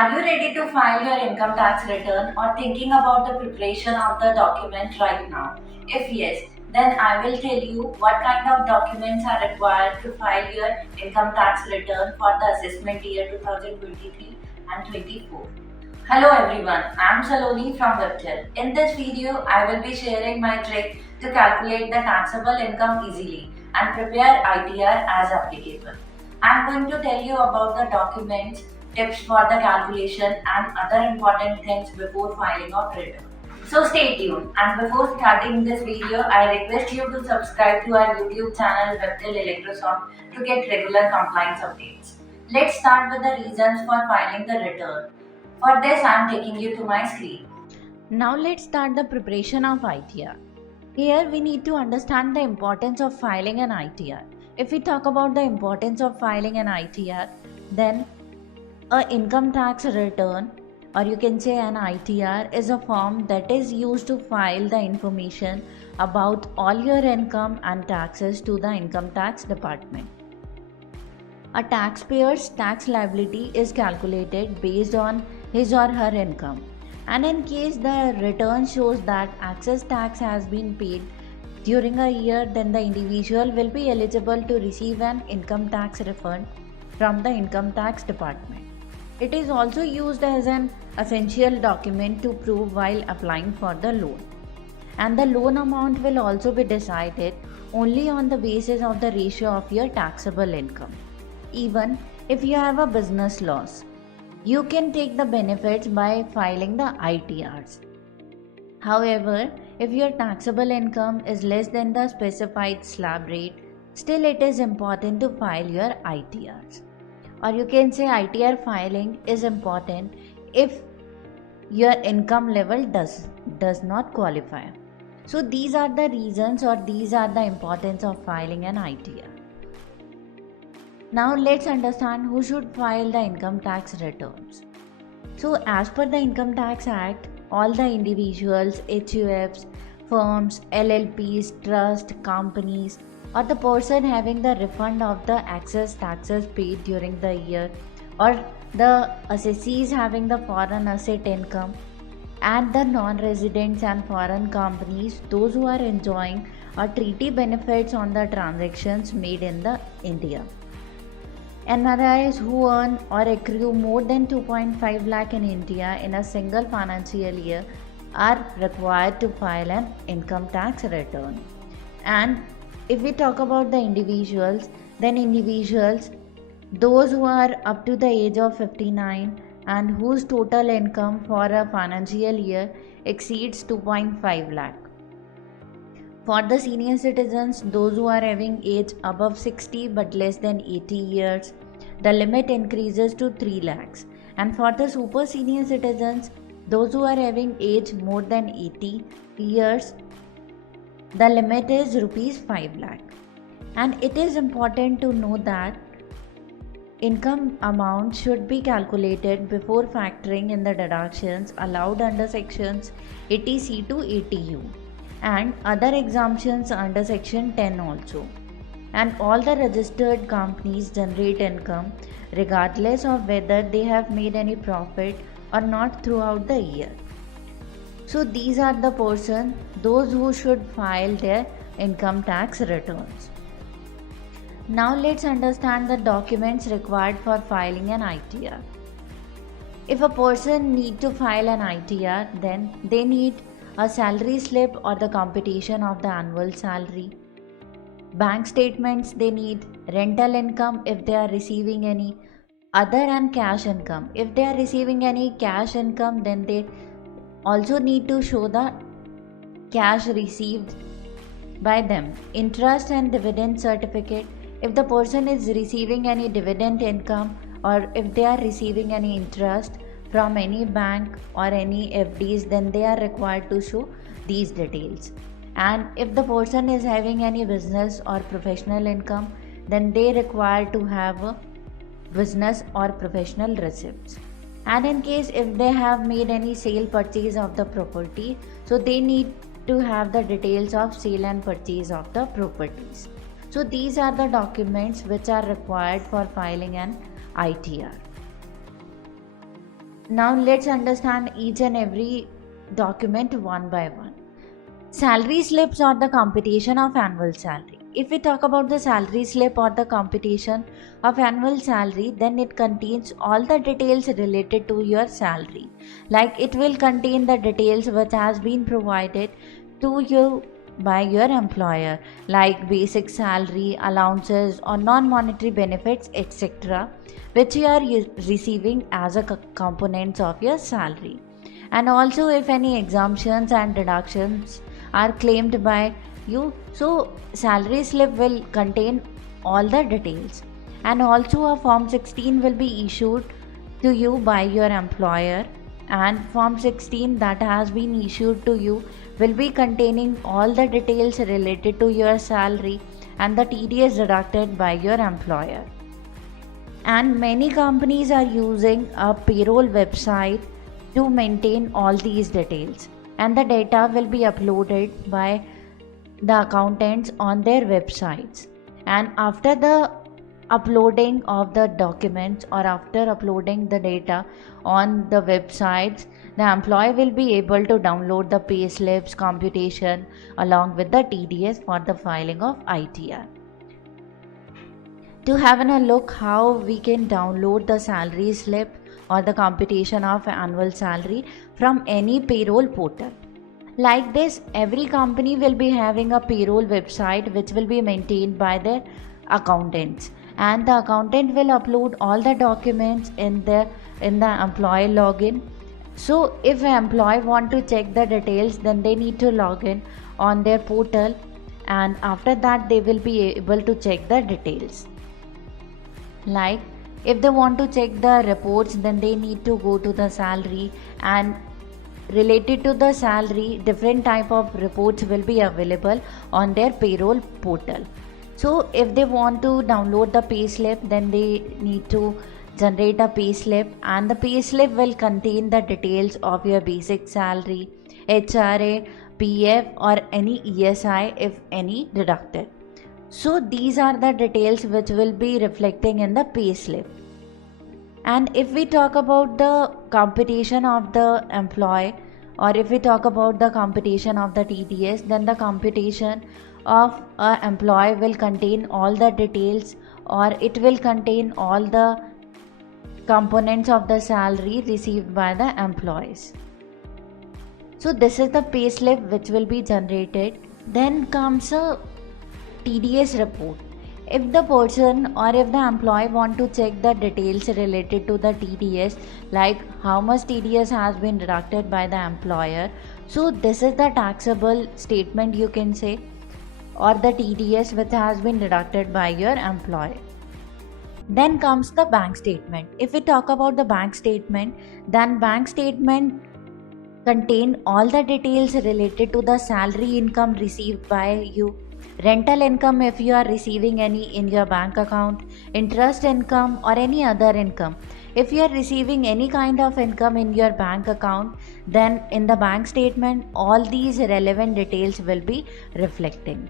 Are you ready to file your income tax return or thinking about the preparation of the document right now? If yes, then I will tell you what kind of documents are required to file your income tax return for the assessment year 2023 and 24. Hello everyone, I am Saloni from Webtel. In this video, I will be sharing my trick to calculate the taxable income easily and prepare ITR as applicable. I am going to tell you about the documents, tips for the calculation and other important things before filing of return. So stay tuned, and before starting this video, I request you to subscribe to our YouTube channel Webtel Electrosoft to get regular compliance updates. Let's start with the reasons for filing the return. For this, I am taking you to my screen. Now let's start the preparation of ITR. Here we need to understand the importance of filing an ITR. If we talk about the importance of filing an ITR, then a income tax return, or you can say an ITR, is a form that is used to file the information about all your income and taxes to the income tax department. A taxpayer's tax liability is calculated based on his or her income, and in case the return shows that excess tax has been paid during a year, then the individual will be eligible to receive an income tax refund from the income tax department. It is also used as an essential document to prove while applying for the loan, and the loan amount will also be decided only on the basis of the ratio of your taxable income. Even if you have a business loss, you can take the benefits by filing the ITRs. However, if your taxable income is less than the specified slab rate, still it is important to file your ITRs. Or you can say ITR filing is important if your income level does not qualify. So these are the reasons, or these are the importance of filing an ITR. Now let's understand who should file the income tax returns. So as per the Income Tax Act, all the individuals, HUFs, firms, LLPs, trust, companies, or the person having the refund of the excess taxes paid during the year, or the assessees having the foreign asset income, and the non-residents and foreign companies, those who are enjoying treaty benefits on the transactions made in the India. NRIs who earn or accrue more than 2.5 lakh in India in a single financial year are required to file an income tax return. And if we talk about the individuals, then individuals, those who are up to the age of 59 and whose total income for a financial year exceeds 2.5 lakh. For the senior citizens, those who are having age above 60 but less than 80 years, the limit increases to 3 lakhs. And for the super senior citizens, those who are having age more than 80 years, the limit is rupees 5 lakh. And it is important to know that income amount should be calculated before factoring in the deductions allowed under sections 80C to 80U. And other exemptions under section 10 also. And all the registered companies generate income regardless of whether they have made any profit or not throughout the year. So these are the person, those who should file their income tax returns. Now let's understand the documents required for filing an ITR. If a person need to file an ITR, then they need a salary slip or the computation of the annual salary, bank statements they need, rental income if they are receiving any, other and cash income. If they are receiving any cash income, then they also need to show the cash received by them, interest and dividend certificate. If the person is receiving any dividend income, or if they are receiving any interest from any bank or any FDs, then they are required to show these details. And if the person is having any business or professional income, then they require to have a business or professional receipts. And in case if they have made any sale purchase of the property, so they need to have the details of sale and purchase of the properties. So these are the documents which are required for filing an ITR. Now let's understand each and every document one by one. Salary slips or the computation of annual salary. If we talk about the salary slip or the computation of annual salary, then it contains all the details related to your salary. Like it will contain the details which has been provided to you by your employer, like basic salary, allowances or non-monetary benefits, etc., which you are receiving as a components of your salary. And also if any exemptions and deductions are claimed by you, so salary slip will contain all the details. And also a form 16 will be issued to you by your employer, and form 16 that has been issued to you will be containing all the details related to your salary and the TDS deducted by your employer. And many companies are using a payroll website to maintain all these details, and the data will be uploaded by the accountants on their websites. And after the uploading of the documents or after uploading the data on the websites, the employee will be able to download the pay slips computation along with the TDS for the filing of ITR. To have a look how we can download the salary slip or the computation of annual salary from any payroll portal. Like this, every company will be having a payroll website which will be maintained by their accountants, and the accountant will upload all the documents in the employee login. So if an employee want to check the details, then they need to log in on their portal, and after that they will be able to check the details. Like if they want to check the reports, then they need to go to the salary, and related to the salary different type of reports will be available on their payroll portal. So if they want to download the pay slip, then they need to generate a pay slip, and the pay slip will contain the details of your basic salary, HRA, PF or any ESI if any deducted. So these are the details which will be reflecting in the pay slip. And if we talk about the computation of the employee, or if we talk about the computation of the TDS, then the computation of an employee will contain all the details, or it will contain all the components of the salary received by the employees. So this is the pay slip which will be generated. Then comes a TDS report. If the person or if the employee want to check the details related to the TDS, like how much TDS has been deducted by the employer, so this is the taxable statement you can say, or the TDS which has been deducted by your employee. Then comes the bank statement. If we talk about the bank statement, then bank statement contain all the details related to the salary income received by you, rental income if you are receiving any in your bank account, interest income or any other income. If you are receiving any kind of income in your bank account, then in the bank statement all these relevant details will be reflecting.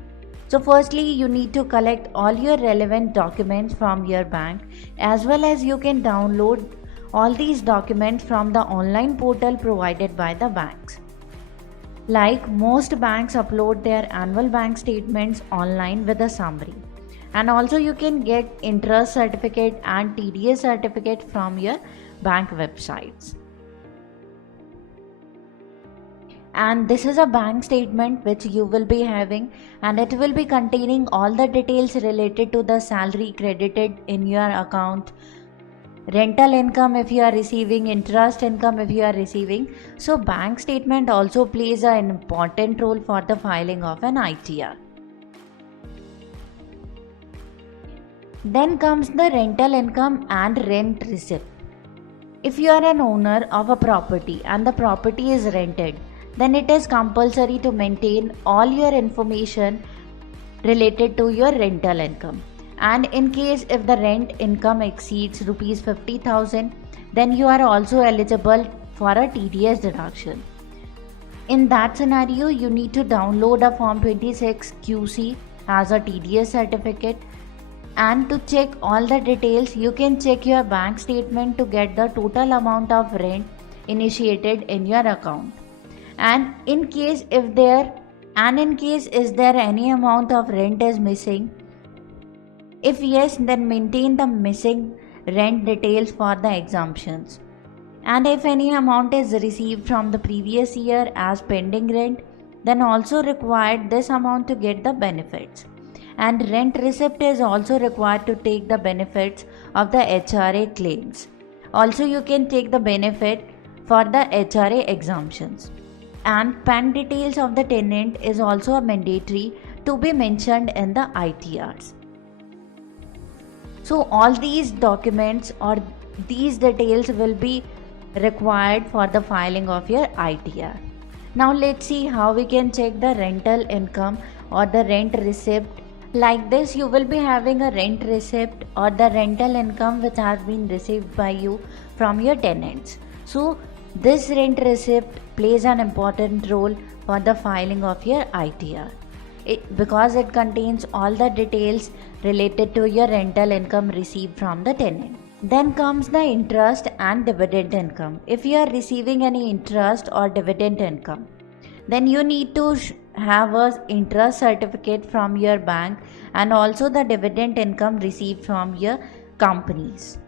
So firstly, you need to collect all your relevant documents from your bank, as well as you can download all these documents from the online portal provided by the banks. Like most banks upload their annual bank statements online with a summary. And also you can get interest certificate and TDS certificate from your bank websites. And this is a bank statement which you will be having, and it will be containing all the details related to the salary credited in your account, rental income if you are receiving, interest income if you are receiving. So bank statement also plays an important role for the filing of an ITR. Then comes the rental income and rent receipt. If you are an owner of a property and the property is rented, then it is compulsory to maintain all your information related to your rental income. And in case if the rent income exceeds rupees 50,000, then you are also eligible for a TDS deduction. In that scenario, you need to download a form 26 QC as a TDS certificate, And to check all the details, you can check your bank statement to get the total amount of rent initiated in your account. And in case is there any amount of rent is missing, if yes, then maintain the missing rent details for the exemptions. And if any amount is received from the previous year as pending rent, then also required this amount to get the benefits. And rent receipt is also required to take the benefits of the HRA claims. Also, you can take the benefit for the HRA exemptions. And PAN details of the tenant is also mandatory to be mentioned in the ITRs. So all these documents or these details will be required for the filing of your ITR. Now let's see how we can check the rental income or the rent receipt. Like this, you will be having a rent receipt or the rental income which has been received by you from your tenants. So this rent receipt plays an important role for the filing of your ITR. Because it contains all the details related to your rental income received from the tenant. Then comes the interest and dividend income. If you are receiving any interest or dividend income, then you need to have a interest certificate from your bank and also the dividend income received from your companies.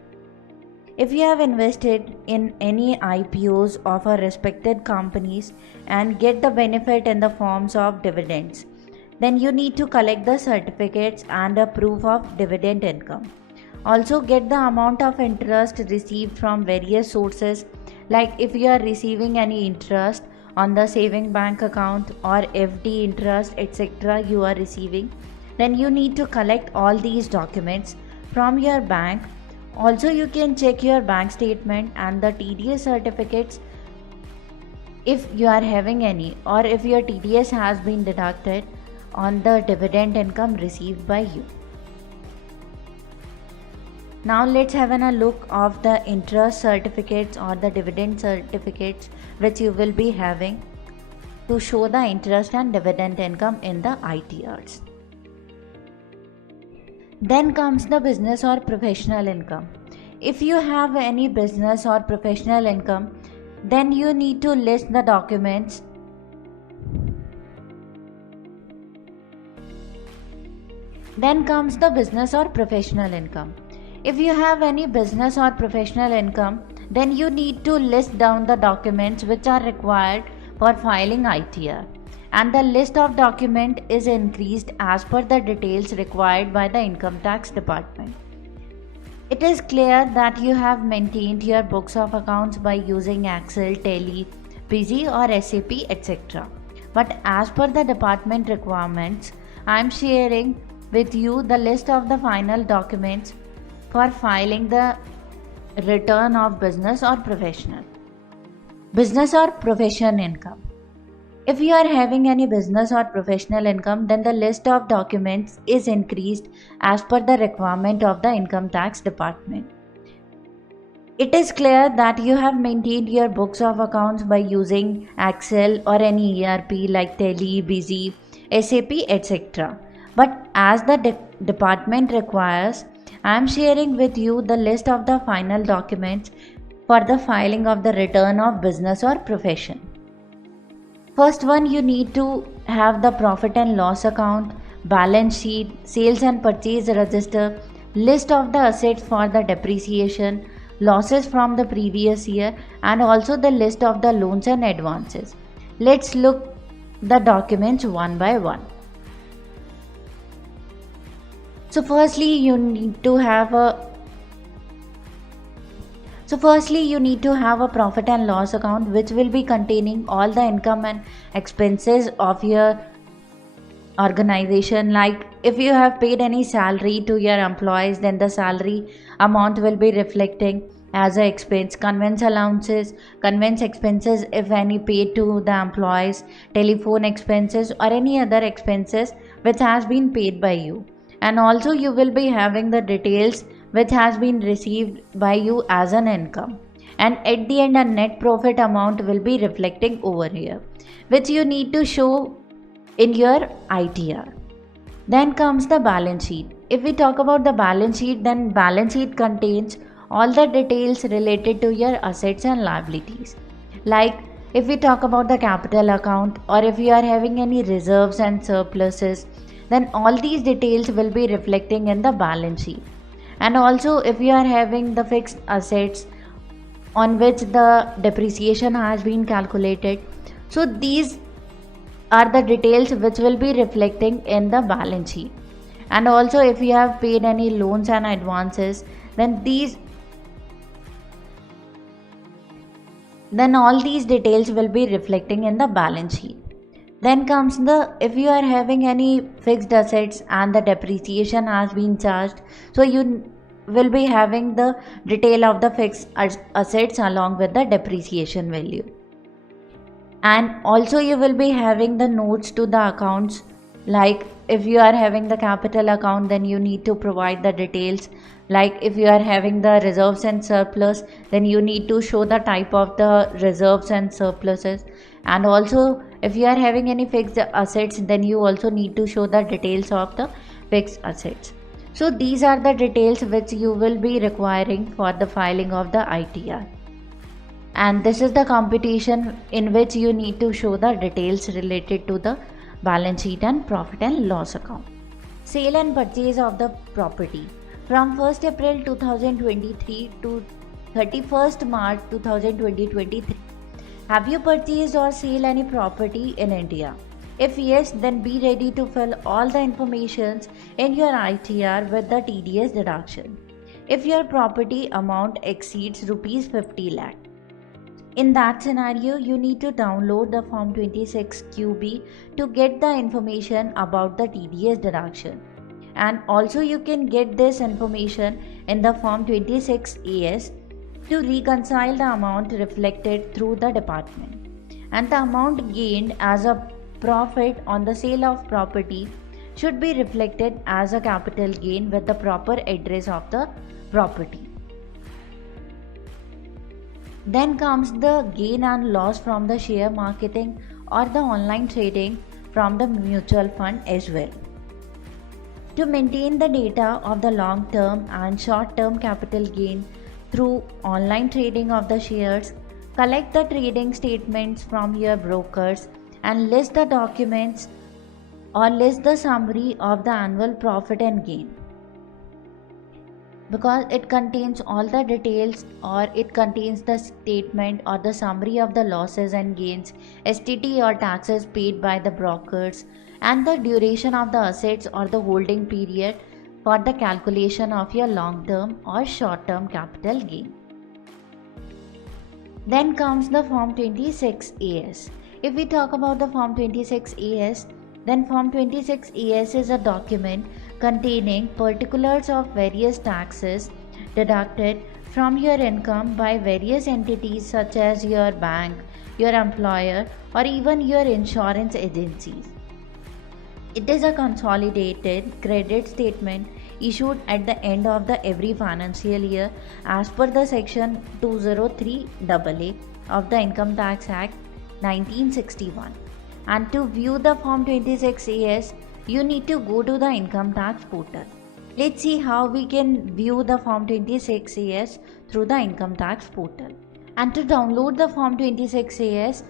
If you have invested in any IPOs of a respected companies and get the benefit in the forms of dividends, then you need to collect the certificates and a proof of dividend income. Also get the amount of interest received from various sources, like if you are receiving any interest on the saving bank account or FD interest etc. you are receiving, then you need to collect all these documents from your bank. Also you can check your bank statement and the TDS certificates if you are having any, or if your TDS has been deducted on the dividend income received by you. Now let's have a look of the interest certificates or the dividend certificates which you will be having to show the interest and dividend income in the ITRs. Then comes the business or professional income. If you have any business or professional income, then you need to list the documents. Then comes the business or professional income. If you have any business or professional income, then you need to list down the documents which are required for filing ITR. And the list of document is increased as per the details required by the income tax department. It is clear that you have maintained your books of accounts by using Excel, Tally, Busy or SAP etc. But as per the department requirements, I am sharing with you the list of the final documents for filing the return of business or professional. Business or profession income. If you are having any business or professional income, then the list of documents is increased as per the requirement of the income tax department. It is clear that you have maintained your books of accounts by using Excel or any ERP like Tally, Busy, SAP etc. But as the department requires, I am sharing with you the list of the final documents for the filing of the return of business or profession. First one, you need to have the profit and loss account, balance sheet, sales and purchase register, list of the assets for the depreciation, losses from the previous year, and also the list of the loans and advances. Let's look the documents one by one. So firstly you need to have a profit and loss account which will be containing all the income and expenses of your organization. Like if you have paid any salary to your employees, then the salary amount will be reflecting as a expense. Conveyance allowances, conveyance expenses if any paid to the employees, telephone expenses or any other expenses which has been paid by you. And also you will be having the details which has been received by you as an income. And at the end a net profit amount will be reflecting over here, which you need to show in your ITR. Then comes the balance sheet. If we talk about the balance sheet, then balance sheet contains all the details related to your assets and liabilities. Like if we talk about the capital account, or if you are having any reserves and surpluses, then all these details will be reflecting in the balance sheet. And also if you are having the fixed assets on which the depreciation has been calculated, so these are the details which will be reflecting in the balance sheet. And also if you have paid any loans and advances, then all these details will be reflecting in the balance sheet. Then comes the, if you are having any fixed assets and the depreciation has been charged, so you will be having the detail of the fixed assets along with the depreciation value. And also you will be having the notes to the accounts. Like if you are having the capital account, then you need to provide the details. Like if you are having the reserves and surplus, then you need to show the type of the reserves and surpluses. And also if you are having any fixed assets, then you also need to show the details of the fixed assets. So these are the details which you will be requiring for the filing of the ITR. And this is the computation in which you need to show the details related to the balance sheet and profit and loss account. Sale and purchase of the property. From 1st April 2023 to 31st March 2023, have you purchased or sell any property in India? If yes, then be ready to fill all the informations in your ITR with the TDS deduction if your property amount exceeds rupees 50 lakh. In that scenario, you need to download the Form 26QB to get the information about the TDS deduction. And also you can get this information in the Form 26AS to reconcile the amount reflected through the department. And the amount gained as a profit on the sale of property should be reflected as a capital gain with the proper address of the property. Then comes the gain and loss from the share marketing or the online trading from the mutual fund as well. To maintain the data of the long term and short term capital gain through online trading of the shares, collect the trading statements from your brokers and list the documents or list the summary of the annual profit and gain. Because it contains all the details, or it contains the statement or the summary of the losses and gains, STT or taxes paid by the brokers, and the duration of the assets or the holding period for the calculation of your long term or short term capital gain. Then comes the Form 26AS. If we talk about the Form 26AS, then Form 26AS is a document containing particulars of various taxes deducted from your income by various entities such as your bank, your employer, or even your insurance agencies. It is a consolidated credit statement issued at the end of the every financial year as per the section 203AA of the Income Tax Act 1961. And to view the Form 26AS, you need to go to the income tax portal. Let's see how we can view the Form 26AS through the income tax portal. And to download the Form 26AS,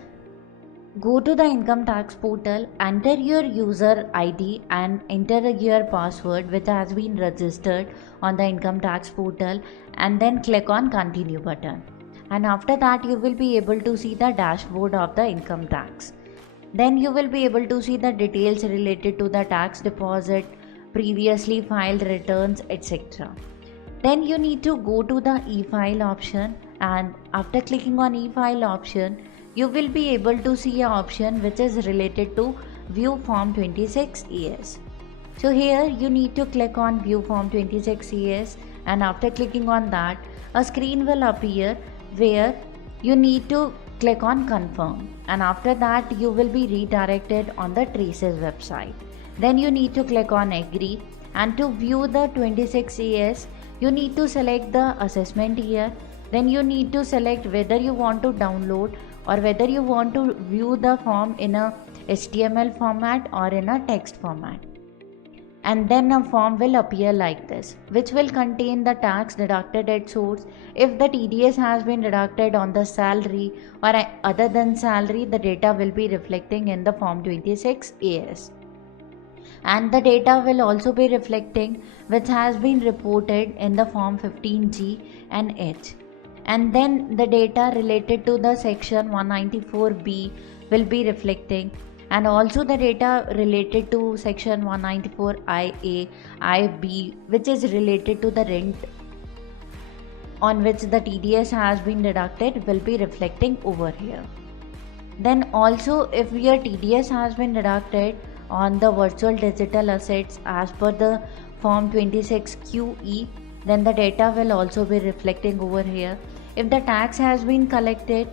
go to the income tax portal, enter your user ID and enter your password which has been registered on the income tax portal, and then click on continue button. And after that you will be able to see the dashboard of the income tax. Then you will be able to see the details related to the tax deposit, previously filed returns, etc. Then you need to go to the e-file option, and after clicking on e-file option, you will be able to see an option which is related to view Form 26AS. So here you need to click on view Form 26AS, and after clicking on that, a screen will appear where you need to click on confirm, and after that you will be redirected on the Traces website. Then you need to click on agree, and to view the 26AS you need to select the assessment year. Then you need to select whether you want to download or whether you want to view the form in a HTML format or in a text format. and then a form will appear like this, which will contain the tax deducted at source. If the TDS has been deducted on the salary or other than salary, the data will be reflecting in the form 26 AS, and the data will also be reflecting which has been reported in the form 15G and H. And then the data related to the section 194B will be reflecting, and also the data related to section 194IA, IB, which is related to the rent on which the TDS has been deducted, will be reflecting over here. Then also, if your TDS has been deducted on the virtual digital assets as per the form 26 QE, then the data will also be reflecting over here. If the tax has been collected,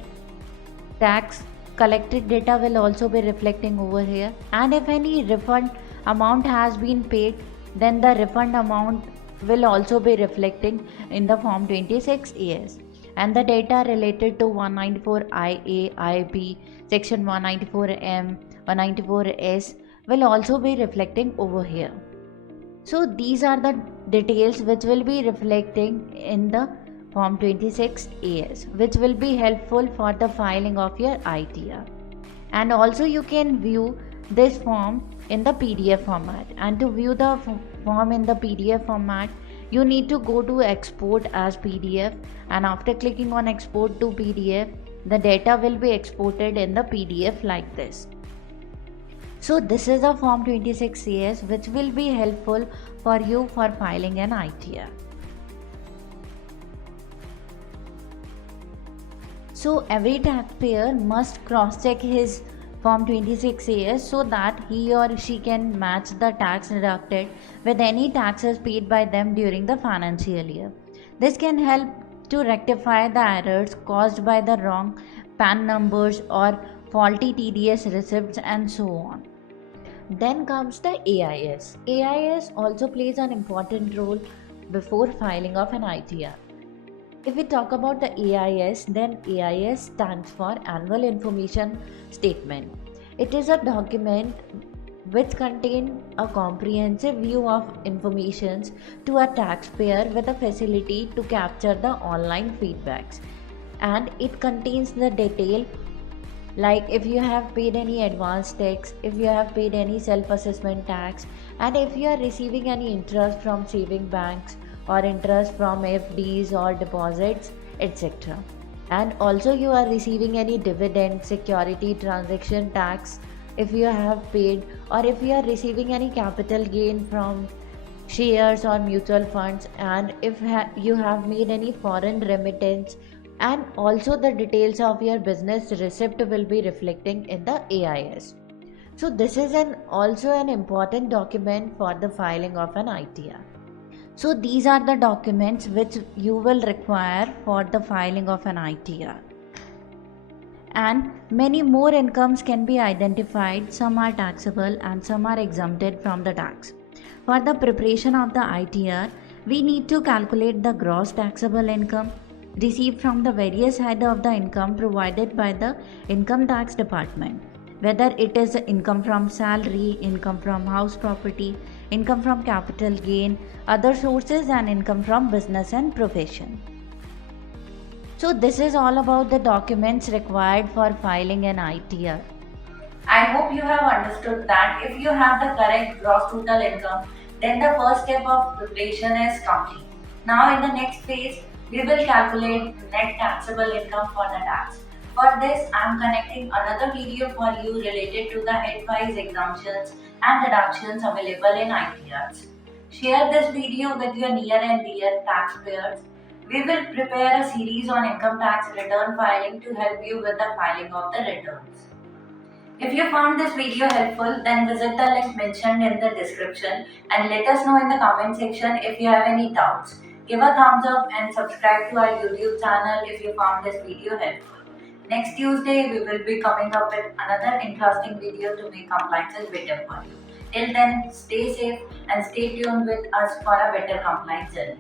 tax collected data will also be reflecting over here. And if any refund amount has been paid, then the refund amount will also be reflecting in the form 26 AS. And the data related to 194IA, IB, section 194M, 194S will also be reflecting over here. So these are the details which will be reflecting in the form 26 AS, which will be helpful for the filing of your ITR. And also you can view this form in the PDF format, and to view the form in the PDF format, you need to go to export as PDF, and after clicking on export to PDF, the data will be exported in the PDF like this. So this is a form 26 AS which will be helpful for you for filing an ITR. So every taxpayer must cross-check his form 26 AS so that he or she can match the tax deducted with any taxes paid by them during the financial year. This can help to rectify the errors caused by the wrong PAN numbers or faulty TDS receipts and so on. Then comes the AIS. AIS also plays an important role before filing of an ITR. If we talk about the AIS, then AIS stands for Annual Information Statement. It is a document which contains a comprehensive view of information to a taxpayer with a facility to capture the online feedbacks. And it contains the detail like if you have paid any advance tax, if you have paid any self-assessment tax, and if you are receiving any interest from saving banks or interest from FDs or deposits, etc. And also you are receiving any dividend, security transaction tax if you have paid, or if you are receiving any capital gain from shares or mutual funds, and if you have made any foreign remittance, and also the details of your business receipt will be reflecting in the AIS. So this is also an important document for the filing of an ITR. So these are the documents which you will require for the filing of an ITR. And many more incomes can be identified. Some are taxable and some are exempted from the tax. For the preparation of the ITR, we need to calculate the gross taxable income received from the various head of the income provided by the income tax department, whether it is income from salary, income from house property, income from capital gain, other sources, and income from business and profession. So this is all about the documents required for filing an ITR. I hope you have understood that if you have the correct gross total income, then the first step of preparation is complete. Now in the next phase, we will calculate net taxable income for the tax. For this, I am connecting another video for you related to the head-wise exemptions and deductions available in ITRs. Share this video with your near and dear taxpayers. We will prepare a series on income tax return filing to help you with the filing of the returns. If you found this video helpful, then visit the link mentioned in the description and let us know in the comment section if you have any doubts. Give a thumbs up and subscribe to our YouTube channel if you found this video helpful. Next Tuesday, we will be coming up with another interesting video to make compliances better for you. Till then, stay safe and stay tuned with us for a better compliance journey.